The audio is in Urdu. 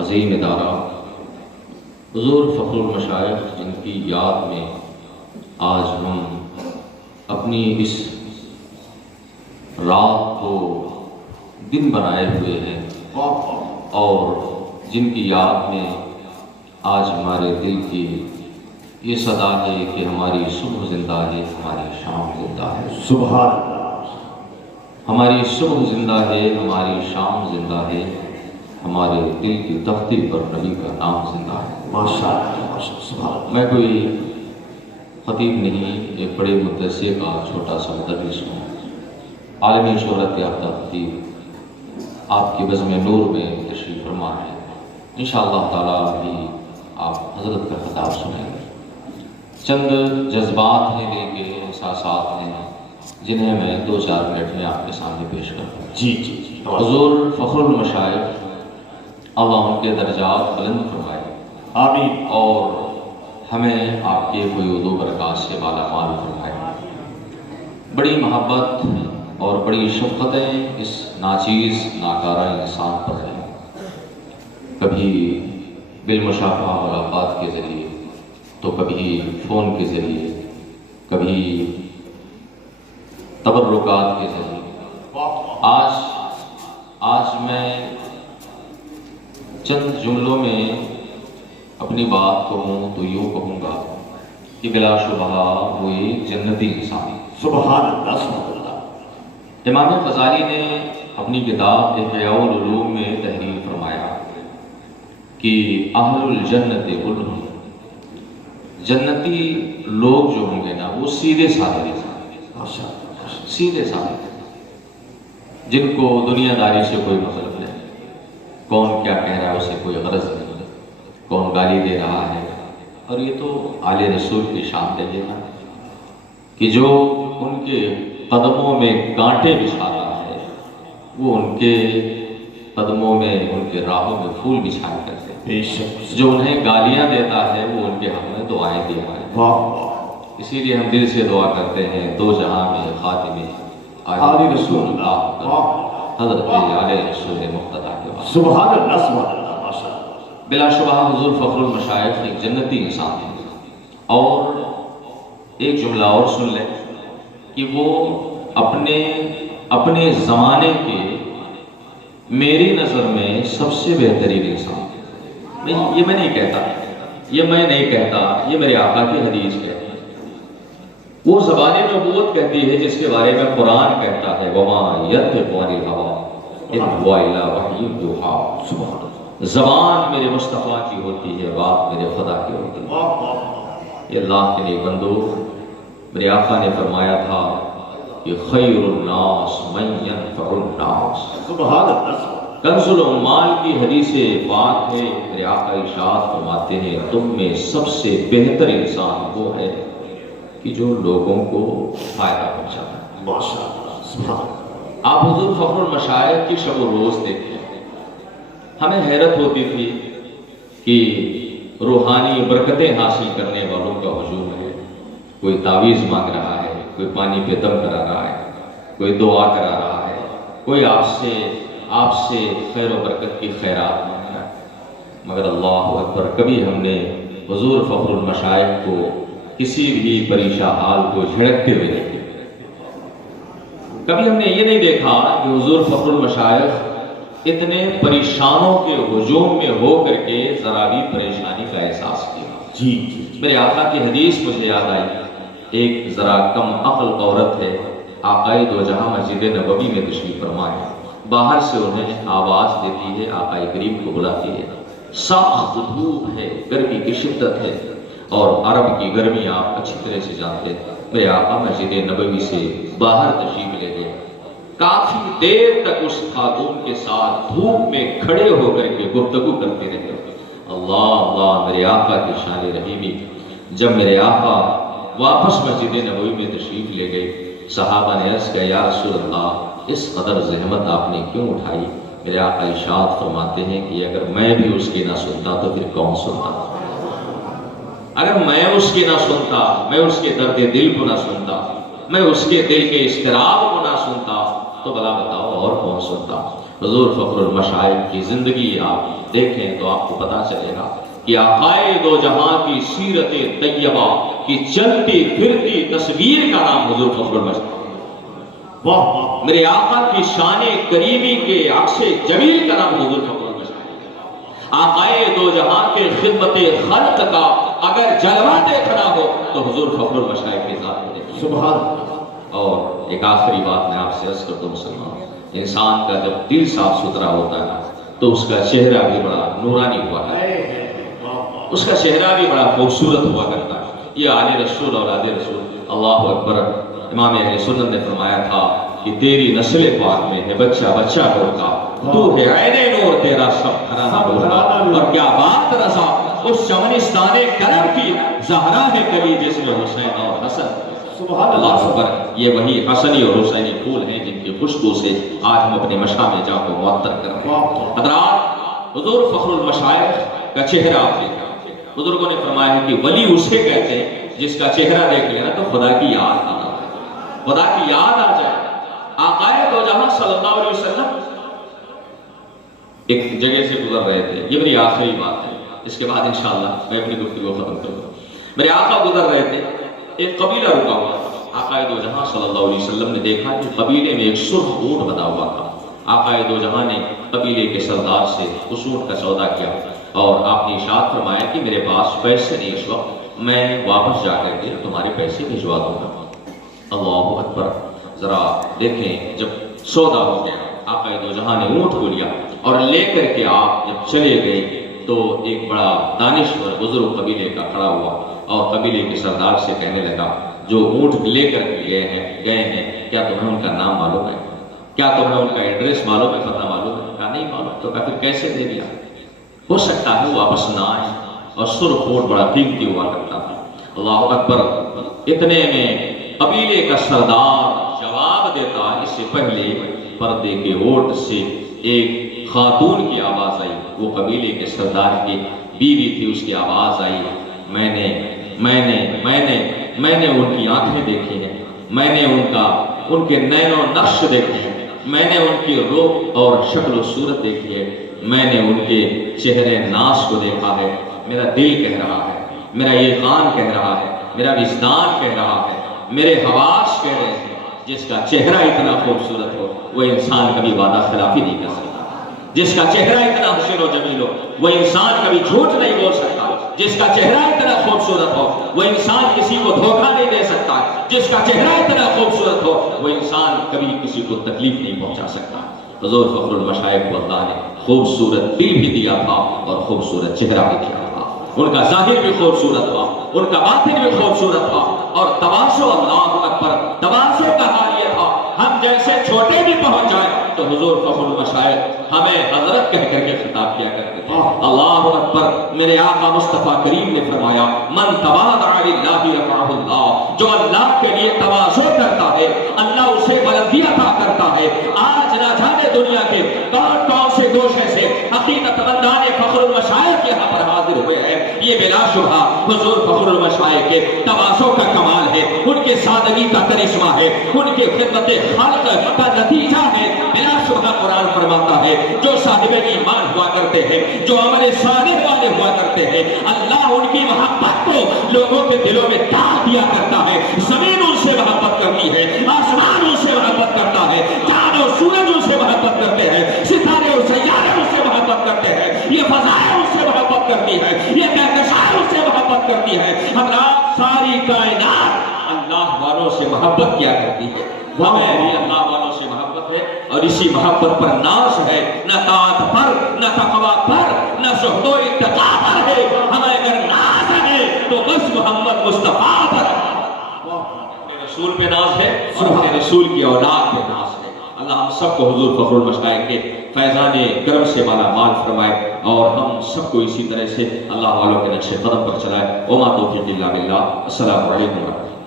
عظیم ادارہ حضور فخر المشائخ، جن کی یاد میں آج ہم اپنی اس رات کو دن بنائے ہوئے ہیں، اور جن کی یاد میں آج ہمارے دل کی یہ صدا ہے کہ ہماری صبح زندہ ہے، ہماری شام زندہ ہے۔ سبحان اللہ۔ ہماری صبح زندہ ہے، ہماری شام زندہ ہے، ہمارے دل کی تختی پر نبی کا نام زندہ ہے۔ ماشاء اللہ، سبحان اللہ۔ میں کوئی خطیب نہیں، ایک بڑے مدرسے کا چھوٹا سا مدرس ہوں، عالمی شہرت یافتہ خطیب، آپ کی بزم نور میں تشریف فرما ہے۔ انشاءاللہ تعالیٰ بھی آپ حضرت کا خطاب سنیں گے۔ چند جذبات ہیں، دل کے احساسات ہیں، جنہیں میں 2-4 منٹ میں آپ کے سامنے پیش کرتا ہوں۔ جی جی جی۔ حضور فخر المشائخ، اللہ ان کے درجات بلند فرمائے، آمین۔ اور ہمیں آپ کے فیوض و برکات سے مالا مال فرمائے۔ بڑی محبت اور بڑی شفقتیں اس ناچیز ناکارہ انسان پر ہیں، کبھی بالمشافہ ملاقات کے ذریعے، تو کبھی فون کے ذریعے، کبھی تبرکات کے ذریعے۔ آج میں چند جملوں میں اپنی بات کہوں تو یوں کہوں گا کہ بلا شبہ وہ ایک جنتی انسان ہے۔ سبحان اللہ، سبحان اللہ۔ امام غزالی نے اپنی کتاب احیاء العلوم میں تحریر فرمایا کہ اہل الجنت کلہم، جنتی لوگ جو ہوں گے نا وہ سیدھے سادے ماشاء اللہ۔ سیدھے سادے، جن کو دنیا داری سے کوئی مطلب نہیں، کون کیا کہہ رہا ہے اسے کوئی غرض نہیں، کون گالی دے رہا ہے۔ اور یہ تو آل رسول کی شان دیجیے نا کہ جو ان کے قدموں میں کانٹے بچھاتا ہے، وہ ان کے قدموں میں، ان کے راہوں میں پھول بچھایا کرتے ہیں۔ بے شک۔ جو انہیں گالیاں دیتا ہے وہ ان کے حق میں دعائیں دیا ہے۔ واہ واہ۔ اسی لیے ہم دل سے دعا کرتے ہیں، دو جہاں میں خاتم آل رسول اللہ، حضرت آل رسول مقتدیٰ کے بعد۔ سبحان اللہ، سبحان اللہ، ماشاء اللہ۔ بلا شبہ حضور فخر المشائخ ایک جنتی انسان ہے، اور ایک جملہ اور سن لیں کہ وہ اپنے زمانے کے میری نظر میں سب سے بہترین انسان ہے۔ یہ میں نہیں کہتا، یہ میرے آقا کی حدیث کہتی ہے۔ وہ زبان نبوت کہتی ہے جس کے بارے میں قرآن کہتا ہے وَمَا يَنطِقُ عَنِ الْهَوَىٰ إِنْ هُوَ إِلَّا وَحْيٌ يُوحَىٰ۔ سبحان اللہ۔ زبان میرے مصطفیٰ کی ہوتی ہے، بات میرے خدا کی ہوتی ہے۔ یہ اللہ کے نیک بندو، میرے آقا نے فرمایا تھا کہ خیر الناس من ينفع الناس۔ سبحان اللہ۔ کنز العمال کی حدیث پاک ہے، میرے آقا ارشاد فرماتے ہیں تم میں سب سے بہتر انسان وہ ہے کہ جو لوگوں کو فائدہ پہنچاتا ہے۔ ماشاء اللہ، سبحان اللہ۔ آپ حضور فخر المشائخ کی شب و روز دیکھیں، ہمیں حیرت ہوتی تھی کہ روحانی برکتیں حاصل کرنے والوں کا ہجوم ہے۔ کوئی تعویذ مانگ رہا ہے، کوئی پانی پہ دم کرا رہا ہے، کوئی دعا کرا رہا ہے، کوئی آپ سے خیر و برکت کی خیرات مانگ رہا ہے۔ مگر اللہ اکبر، کبھی ہم نے حضور فخر المشائخ کو کسی بھی پریشان حال کو جھڑکتے ہوئے نہیں دیکھا۔ کبھی ہم نے یہ نہیں دیکھا کہ حضور فخر المشائخ اتنے پریشانوں کے ہجوم میں ہو کر کے ذرا بھی پریشانی کا احساس کیا۔ جی جی جی۔ میرے آقا کی حدیث مجھے یاد آئی، ایک ذرا کم عقل عورت ہے، آقائے دو جہاں مسجد نبوی میں تشریف فرما ہے، باہر سے انہیں آواز دیتی ہے، آقائے کریم کو بلاتی ہے، سخت دھوپ ہے، گرمی کی شدت ہے، اور عرب کی گرمی آپ اچھی طرح سے جانتے ہیں۔ میرے آقا مسجد نبوی سے باہر تشریف لے گئے، کافی دیر تک اس خاتون کے ساتھ دھوپ میں کھڑے ہو کر کے گفتگو کرتے رہے۔ اللہ اللہ، میرے آقا کی شان رحیمی۔ جب میرے آقا واپس مسجد نبوی میں تشریف لے گئے، صحابہ نے عرض کیا یا رسول اللہ، اس قدر زحمت آپ نے کیوں اٹھائی؟ میرے آقا ارشاد فرماتے ہیں کہ اگر میں بھی اس کی نہ سنتا تو پھر کون سنتا؟ اگر میں اس کی نہ سنتا، میں اس کے درد دل کو نہ سنتا، میں اس کے دل کے اضطراب کو نہ سنتا، تو بلا بتاؤ اور کون سنتا؟ حضور فخر المشائخ کی زندگی آپ دیکھیں تو آپ کو پتا چلے گا کہ آقائے دو جہاں کی سیرت طیبہ کی چلتی پھرتی تصویر کا نام حضور فخر المشائخ۔ واہ واہ میرے آقا کی شان کریمی کے عکس جمیل کا نام حضور فخر المشائخ۔ آقائے دو جہاں کے خدمت خلق کا اگر جلوہ دیکھنا ہو تو حضور فخر المشائخ کی ذات میں دیکھیں۔ سبحان اللہ۔ اور ایک آخری بات میں آپ سے عرض کرتا ہوں مسلمان، انسان کا جب دل صاف ستھرا ہوتا ہے تو اس کا چہرہ بھی بڑا نورانی ہوا ہے، اس کا چہرہ بھی بڑا خوبصورت ہوا کرتا ہے۔ یہ آل رسول اور آل رسول، اللہ اکبر۔ امام اہل سنت نے فرمایا تھا کہ تیری نسل پاک میں ہے بچہ بچہ نور کا، تو ہے عین نور، تیرا سب گھرانہ نور کا۔ اور کیا بات رضا اس چمنستان کرم کی، زہرا ہے کلی جس میں حسین اور حسن۔ سبحان اللہ اللہ۔ اکبر۔ یہ وہی حسنی اور حسینی پھول ہیں جن کی خوشبو سے آج ہم اپنے مشاع میں جا کو معطر کر رہے ہیں۔ حضرات، حضور فخر المشائخ کا چہرہ آپ دیکھیں۔ بزرگوں نے فرمایا ہے کہ ولی اسے کہتے ہیں جس کا چہرہ دیکھ لینا تو خدا کی یاد آ جائے، خدا کی یاد آ جائے۔ آقائے دو جہاں صلی اللہ علیہ وسلم ایک جگہ سے گزر رہے تھے، یہ میری آخری بات ہے، اس کے بعد انشاءاللہ میں اپنی گفتگو ختم کروں۔ میرے آقا گزر رہے تھے، ایک قبیلہ رکا ہوا تھا۔ آقائے دو جہاں صلی اللہ علیہ وسلم نے دیکھا کہ قبیلے میں ایک سرخ اونٹ بنا ہوا تھا۔ آقائے دو جہاں نے قبیلے کے سردار سے اس اونٹ کا سودا کیا اور آپ نے ارشاد فرمایا کہ میرے پاس پیسے نہیں اس وقت، میں واپس جا کر کے تمہارے پیسے بھجوا دوں گا۔ اللہ اکبر۔ ذرا دیکھیں، جب سودا ہو گیا، آقائے دو جہاں نے اونٹ کو لیا اور لے کر کے آپ جب چلے گئے تو ایک بڑا دانشور بزرگ قبیلے کا کھڑا ہوا اور قبیلے کے سردار سے کہنے لگا، جو اونٹ لے کر گئے ہیں کیا تمہیں ان کا نام معلوم ہے؟ کیا تمہیں ان کا ایڈریس معلوم ہے، پتہ معلوم ہے؟ کہا نہیں معلوم۔ تو کہا پھر کیسے دے دیا؟ ہو سکتا ہے واپس نہ آئے، اور سرخ اونٹ بڑا قیمتی ہوا کرتا تھا۔ اللہ اکبر۔ اتنے میں قبیلے کا سردار جواب دیتا، اس سے پہلے پردے کے اوٹ سے ایک خاتون کی آواز آئی، وہ قبیلے کے سردار کی بیوی تھی، اس کی آواز آئی، میں نے ان کی آنکھیں دیکھی ہیں، میں نے ان کے نین و نقش دیکھے ہیں، میں نے ان کی روح اور شکل و صورت دیکھی ہے، میں نے ان کے چہرے ناز کو دیکھا ہے۔ میرا دل کہہ رہا ہے، میرا یقین کہہ رہا ہے، میرا وجدان کہہ رہا ہے، میرے حواس کہہ رہے ہیں، جس کا چہرہ اتنا خوبصورت ہو وہ انسان کبھی وعدہ خلافی نہیں کر سکتا، جس کا چہرہ اتنا حسین و جمیل ہو وہ انسان کبھی جھوٹ نہیں بول سکتا، جس کا چہرہ اتنا خوبصورت ہو وہ انسان کسی کو دھوکہ نہیں دے سکتا، جس کا چہرہ اتنا خوبصورت ہو وہ انسان کبھی کسی کو تکلیف نہیں پہنچا سکتا۔ حضور فخر المشائخ کو اللہ نے خوبصورت دل بھی دیا تھا اور خوبصورت چہرہ بھی دیا تھا، ان کا ظاہر بھی خوبصورت تھا، ان کا باطن بھی خوبصورت تھا، اور تواضع، اللہ اکبر، تواضع کا حال یہ تھا، ہم جیسے چھوٹے بھی پہنچ جائیں تو حضور فخر المشائخ ہمیں حضرت کہہ کر کے خطاب کیا کرتے تھے۔ اللہ اکبر۔ میرے آقا مصطفیٰ کریم نے فرمایا، من تواضع للہ رفعہ اللہ، جو اللہ کے لیے تواضع کرتا ہے اللہ اسے بلندی عطا کرتا ہے۔ آج نہ جانے دنیا کے کون کون سے گوشے سے حقیقت مندان فخر المشائخ یہاں پر حاضر ہوئے ہیں، یہ بلا شبہ حضور فخر المشائخ کے تواضع کا کمال ہے، ان کے سادگی کا کرشمہ ہے، ان کے خدمت خلق کا نتیجہ ہے۔ بلا شبہ قرآن فرماتا ہے، جو صاحب ایمان ہوا کرتے ہیں، جو عمل صالح والے ہوا کرتے ہیں، اللہ ان کی محبت کو لوگوں کے دلوں میں ڈال دیا کرتا ہے۔ زمین ان سے محبت کرتی ہے، آسمان ان سے محبت کرتا ہے، چاند اور سورج ان سے محبت کرتے ہیں، ستارے اور سیارے ان سے محبت کرتے ہیں، یہ فضائیں ان سے محبت کرتی ہے، یہ کہکشائیں ان سے محبت کرتی ہے۔ حضرات، ساری کائنات اللہ والوں سے محبت کیا کرتی ہے، ہمیں بھی اللہ والوں سے محبت ہے، اور اسی محبت پر ناز ہے، نہ طاعت پر، نہ تقویٰ پر، نہ زہد و اتقاء پر ہے۔ ہمیں اگر ناز ہے تو بس محمد مصطفیٰ پر اپنے رسول پہ ناز ہے اور اپنے رسول کی اولاد پہ ناز ہے۔ اللہ ہم سب کو حضور فخر المشائخ کے فیضان کرم سے مالا مال فرمائے، اور ہم سب کو اسی طرح سے اللہ والوں کے نقش قدم پر چلائے۔ وما توفیق الا باللہ۔ السلام علیکم ورحمۃ اللہ۔